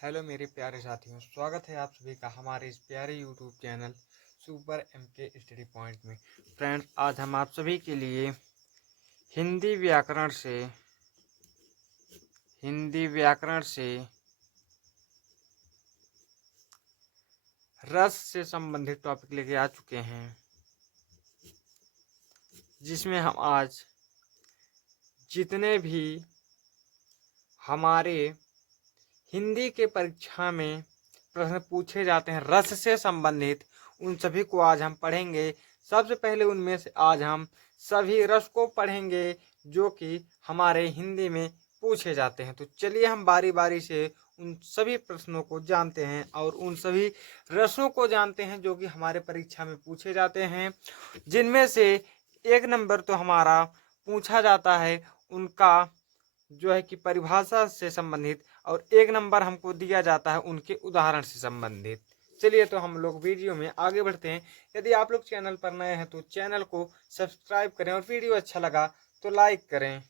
Hello मेरे प्यारे साथियों, स्वागत है आप सभी का हमारे इस प्यारे YouTube channel super MK study point में। फ्रेंड्स, आज हम आप सभी के लिए हिंदी व्याकरण से रस से संबंधित टॉपिक लेके आ चुके हैं, जिसमें हम आज जितने भी हमारे हिंदी के परीक्षा में प्रश्न पूछे जाते हैं रस से संबंधित, उन सभी को आज हम पढ़ेंगे। सबसे पहले उनमें से आज हम सभी रस को पढ़ेंगे जो कि हमारे हिंदी में पूछे जाते हैं। तो चलिए हम बारी बारी से उन सभी प्रश्नों को जानते हैं और उन सभी रसों को जानते हैं जो कि हमारे परीक्षा में पूछे जाते हैं। जिनमें से एक नंबर तो हमारा पूछा जाता है उनका जो है कि परिभाषा से संबंधित, और एक नंबर हमको दिया जाता है उनके उदाहरण से संबंधित। चलिए तो हम लोग वीडियो में आगे बढ़ते हैं। यदि आप लोग चैनल पर नए हैं तो चैनल को सब्सक्राइब करें और वीडियो अच्छा लगा तो लाइक करें।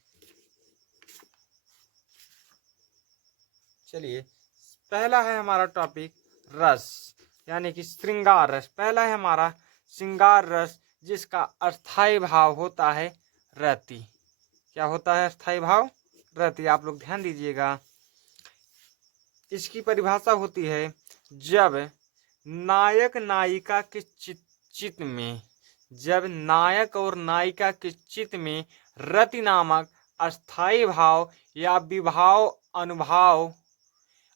चलिए, पहला है हमारा टॉपिक रस, यानी कि श्रृंगार रस। पहला है हमारा श्रृंगार रस, जिसका अस्थाई भाव होता है रति। क्या होता है अस्थाई भाव? रति। आप लोग ध्यान दीजिएगा। इसकी परिभाषा होती है जब नायक नायिका के चित्त में, जब नायक और नायिका के चित्त में रति नामक अस्थाई भाव या विभाव अनुभाव,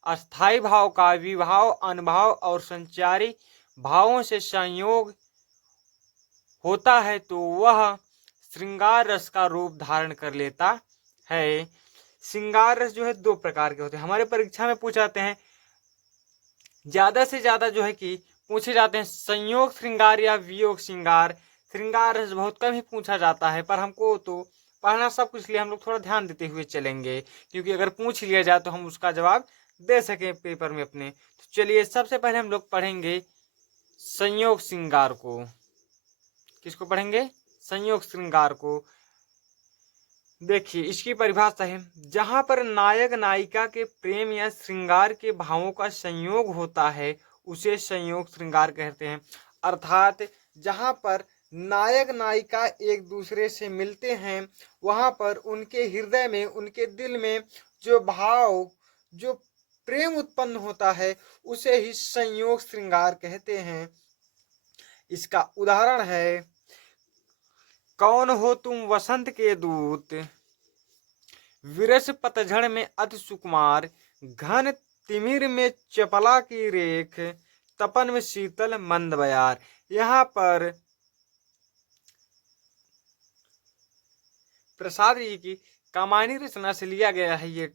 अस्थाई भाव का विभाव अनुभाव और संचारी भावों से संयोग होता है तो वह श्रृंगार रस का रूप धारण कर लेता है। श्रृंगार रस जो है दो प्रकार के होते हैं, हमारे परीक्षा में पूछे जाते हैं। ज्यादा से ज्यादा जो है कि पूछे जाते हैं संयोग श्रृंगार या वियोग श्रृंगार। श्रृंगार रस बहुत कम ही पूछा जाता है, पर हमको तो पढ़ना सब कुछ, लिए हम लोग थोड़ा ध्यान देते हुए चलेंगे, क्योंकि अगर पूछ लिया जाए तो हम उसका जवाब दे सके पेपर में अपने। तो चलिए, सबसे पहले हम लोग पढ़ेंगे संयोग श्रृंगार को। किसको पढ़ेंगे? संयोग श्रृंगार को। देखिए, इसकी परिभाषा है जहां पर नायक नायिका के प्रेम या श्रृंगार के भावों का संयोग होता है उसे संयोग श्रृंगार कहते हैं। अर्थात जहां पर नायक नायिका एक दूसरे से मिलते हैं, वहां पर उनके हृदय में, उनके दिल में जो भाव, जो प्रेम उत्पन्न होता है, उसे ही संयोग श्रृंगार कहते हैं। इसका उदाहरण है, कौन हो तुम वसंत के दूत, विरस पतझड़ में अति सुकुमार, घन तिमिर में चपला की रेख, तपन में शीतल मंद बयार। यहाँ पर प्रसाद जी की कामायनी रचना से लिया गया है ये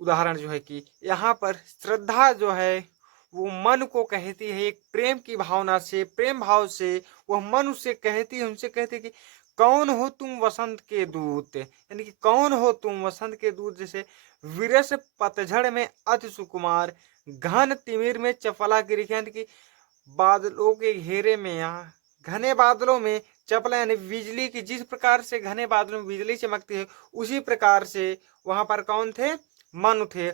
उदाहरण, जो है कि यहाँ पर श्रद्धा जो है वो मन को कहती है, एक प्रेम की भावना से, प्रेम भाव से वह मन उसे कहती है, उनसे कहती है कि कौन हो तुम वसंत के दूत, यानी कि कौन हो तुम वसंत के दूत। जैसे विरस पतझड़ में अति सुकुमार, घन तिमिर में चपला की रेखा, यानी कि बादलों के घेरे में, यहाँ घने बादलों में चपला, यानी बिजली की, जिस प्रकार से घने बादलों में बिजली चमकती है उसी प्रकार से वहां पर कौन थे? मनु थे।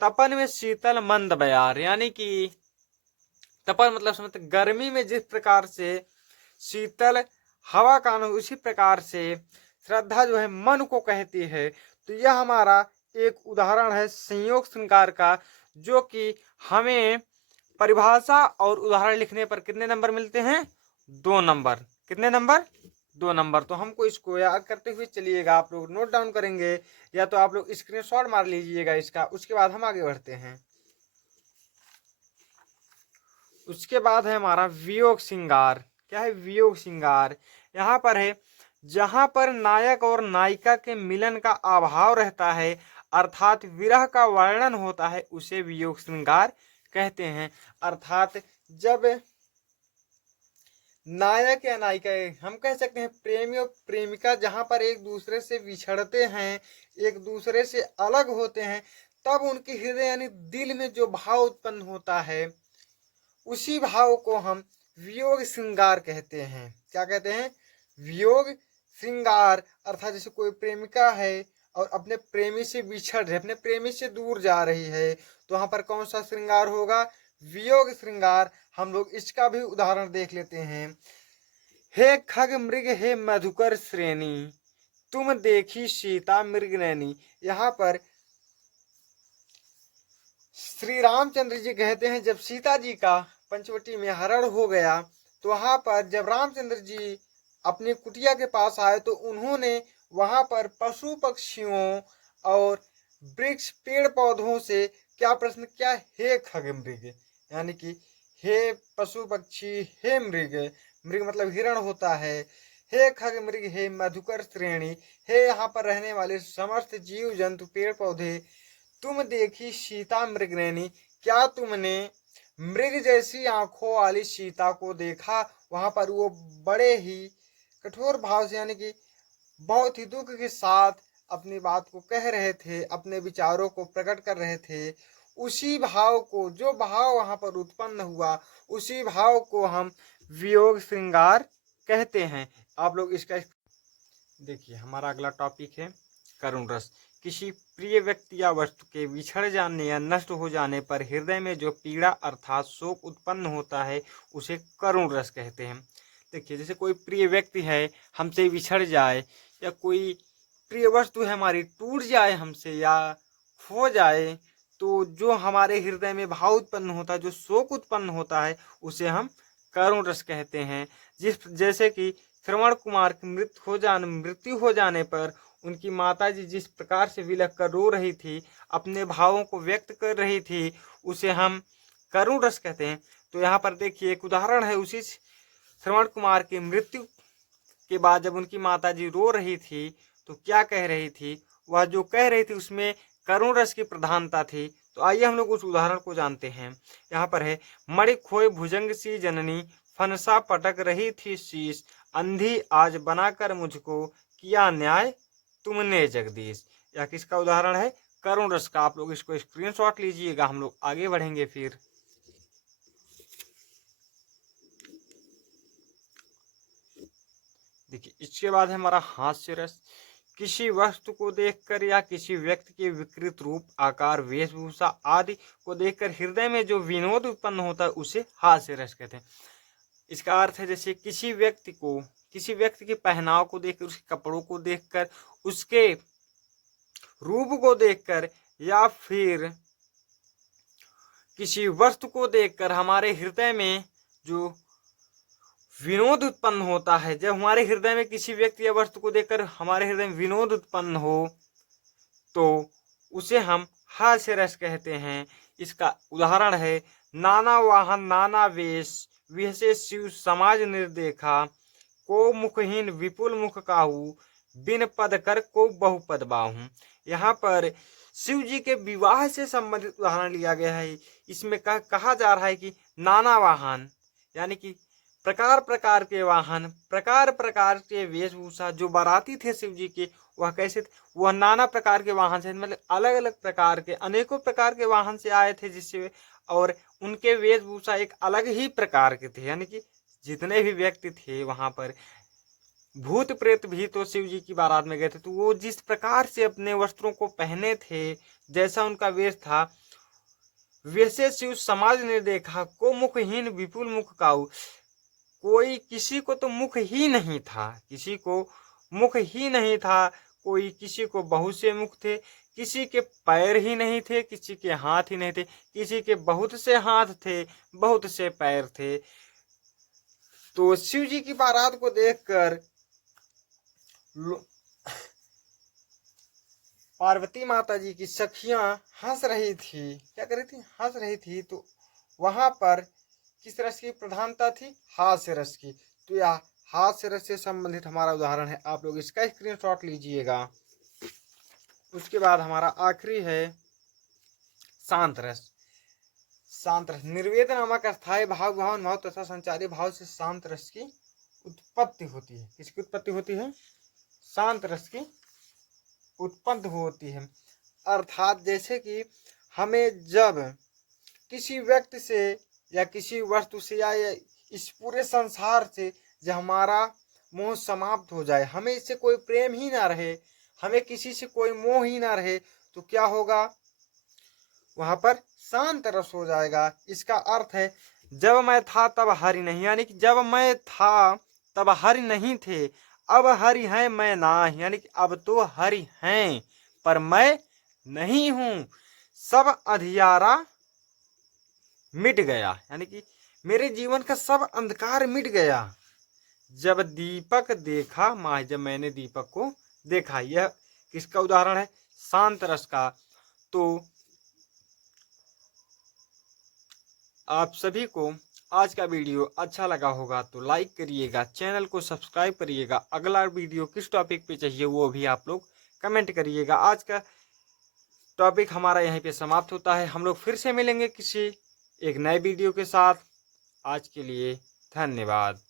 तपन में शीतल मंद बयार, यानी कि तपन मतलब समझते गर्मी में जिस प्रकार से शीतल हवा का अनुभव, उसी प्रकार से श्रद्धा जो है मन को कहती है। तो यह हमारा एक उदाहरण है संयोग श्रृंगार का, जो कि हमें परिभाषा और उदाहरण लिखने पर कितने नंबर मिलते हैं? 2 नंबर। कितने नंबर? 2 नंबर। तो हमको इसको याद करते हुए चलिएगा, आप लोग नोट डाउन करेंगे या तो आप लोग स्क्रीनशॉट मार लीजिएगा इसका। उसके बाद हम आगे बढ़ते हैं। उसके बाद है हमारा वियोग श्रृंगार। क्या है वियोग श्रृंगार? यहाँ पर है जहां पर नायक और नायिका के मिलन का अभाव रहता है, अर्थात विरह का वर्णन होता है, उसे वियोग श्रृंगार कहते हैं। अर्थात जब नायक या नायिका, हम कह सकते हैं प्रेमी और प्रेमिका, जहां पर एक दूसरे से विछड़ते हैं, एक दूसरे से अलग होते हैं, तब उनके हृदय यानी दिल में जो भाव उत्पन्न होता है, उसी भाव को हम वियोग श्रृंगार कहते हैं। क्या कहते हैं? वियोग श्रृंगार। अर्थात जैसे कोई प्रेमिका है और अपने प्रेमी से बिछड़ रही, अपने प्रेमी से दूर जा रही है, तो वहां पर कौन सा श्रृंगार होगा? वियोग श्रृंगार। हम लोग इसका भी उदाहरण देख लेते हैं। हे खग मृग हे मधुकर श्रेणी, तुम देखी सीता मृग नैनी। यहाँ पर श्री रामचंद्र जी कहते हैं जब सीता जी का पंचवटी में हरण हो गया, तो वहां पर जब रामचंद्र जी अपनी कुटिया के पास आए तो उन्होंने वहां पर पशु पक्षियों और वृक्ष पेड़ पौधों से क्या प्रश्न किया? हे खग मृग, यानी कि हे पशु पक्षी, हे मृग, मृग मतलब हिरण होता है, हे खग मृग हे मधुकर श्रेणी, हे यहाँ पर रहने वाले समस्त जीव जंतु पेड़ पौधे, तुम देखी सीता मृगनैनी, क्या तुमने मृग जैसी आंखों वाली सीता को देखा? वहां पर वो बड़े ही कठोर भाव से, यानी कि बहुत ही दुख के साथ अपनी बात को कह रहे थे, अपने विचारों को प्रकट कर रहे थे। उसी भाव को, जो भाव वहां पर उत्पन्न हुआ, उसी भाव को हम वियोग श्रृंगार कहते हैं। आप लोग इसका देखिए। हमारा अगला टॉपिक है करुण रस। किसी प्रिय व्यक्ति या वस्तु के बिछड़ जाने या नष्ट हो जाने पर हृदय में जो पीड़ा अर्थात शोक उत्पन्न होता है उसे करुण रस कहते हैं। देखिए, जैसे कोई प्रिय व्यक्ति है हमसे बिछड़ जाए, या कोई प्रिय वस्तु है हमारी टूट जाए हमसे या खो जाए, तो जो हमारे हृदय में भाव उत्पन्न होता है, जो शोक उत्पन्न होता है, उसे हम करुण रस कहते हैं। जैसे कि श्रवण कुमार की मृत्यु हो जाने पर उनकी माताजी जिस प्रकार से विलख कर रो रही थी, अपने भावों को व्यक्त कर रही थी, उसे हम करुण रस कहते हैं। तो यहाँ पर देखिए एक उदाहरण है, उसी श्रवण कुमार की मृत्यु के बाद जब उनकी माताजी रो रही थी तो क्या कह रही थी, वह जो कह रही थी उसमें करुण रस की प्रधानता थी। तो आइए हम लोग उस उदाहरण को जानते हैं। यहाँ पर है, मणि खोए भुजंग सी जननी, फनसा पटक रही थी शीश, अंधी आज बनाकर मुझको किया न्याय तुमने जगदीश। यह किसका उदाहरण है? करुण रस का। आप लोग इसको स्क्रीनशॉट लीजिएगा, हम लोग आगे बढ़ेंगे। फिर देखिए, इसके बाद है हमारा हास्य रस। किसी वस्तु को देखकर या किसी व्यक्ति के विकृत रूप, आकार, वेशभूषा आदि को देखकर हृदय में जो विनोद उत्पन्न होता है उसे हास्य रस कहते हैं। इसका अर्थ है, जैसे किसी व्यक्ति के पहनाव को देखकर, उसके कपड़ों को देखकर, उसके रूप को देखकर, या फिर किसी वस्तु को देखकर हमारे हृदय में जो विनोद उत्पन्न होता है। जब हमारे हृदय में किसी व्यक्ति या वस्तु को देखकर हमारे हृदय में विनोद उत्पन्न हो तो उसे हम हास्य रस कहते हैं। इसका उदाहरण है, नाना वाहन नाना वेश, विहसे शिव समाज निर्देखा, को मुखहीन विपुल मुख काहू, बिन पद कर को बहुपद बाहू। यहाँ पर शिव जी के विवाह से संबंधित उदाहरण लिया गया है। इसमें कहा जा रहा है कि नाना वाहन, यानी कि प्रकार प्रकार के वाहन, प्रकार प्रकार के वेशभूषा, जो बाराती थे शिव जी के वह कैसे थे? वह नाना प्रकार के वाहन से, मतलब अलग अलग प्रकार के, अनेकों प्रकार के वाहन से आए थे, जिससे और उनके वेशभूषा एक अलग ही प्रकार के थे। यानी कि जितने भी व्यक्ति थे वहां पर, भूत प्रेत भी तो शिव जी की बारात में गए थे, तो वो जिस प्रकार से अपने वस्त्रों को पहने थे, जैसा उनका वेश था, वैसे शिव समाज ने देखा, को मुखहीन विपुल मुख काऊ, कोई किसी को तो मुख ही नहीं था, किसी को मुख ही नहीं था, कोई किसी को बहुत से मुख थे, किसी के पैर ही नहीं थे, किसी के हाथ ही नहीं थे, किसी के बहुत से हाथ थे, बहुत से पैर थे। तो शिव जी की बारात को देखकर पार्वती माता जी की सखियां हंस रही थी। क्या कर रही थी? हंस रही थी। तो वहां पर किस रस की प्रधानता थी? हास्य रस की। तो यह हास्य रस से संबंधित हमारा उदाहरण है। आप लोग इसका स्क्रीनशॉट लीजिएगा। उसके बाद हमारा आखिरी है शांत रस। शांत रस निर्वेद नामक अस्थायी भाव, भावन भाव तथा संचारी भाव से शांत रस की उत्पत्ति होती है। किसकी उत्पत्ति होती है? शांत रस की उत्पन्न होती है। अर्थात जैसे कि हमें जब किसी व्यक्ति से या किसी वस्तु से या इस पूरे संसार से जब हमारा मोह समाप्त हो जाए, हमें इससे कोई प्रेम ही ना रहे, हमें किसी से कोई मोह ही ना रहे तो क्या होगा, वहां पर शांत रस हो जाएगा। इसका अर्थ है जब मैं था तब हरि नहीं, यानी कि जब मैं था तब हरि नहीं थे, अब हरि हैं मैं ना, यानी कि अब तो हरि हैं पर मैं नहीं हूं। सब अंधियारा मिट गया, यानी कि मेरे जीवन का सब अंधकार मिट गया जब दीपक देखा माँ, जब मैंने दीपक को देखा। यह किसका उदाहरण है, शांत रस का। तो आप सभी को आज का वीडियो अच्छा लगा होगा तो लाइक करिएगा, चैनल को सब्सक्राइब करिएगा। अगला वीडियो किस टॉपिक पे चाहिए वो भी आप लोग कमेंट करिएगा। आज का टॉपिक हमारा यहीं पे समाप्त होता है। हम लोग फिर से मिलेंगे किसी एक नए वीडियो के साथ। आज के लिए धन्यवाद।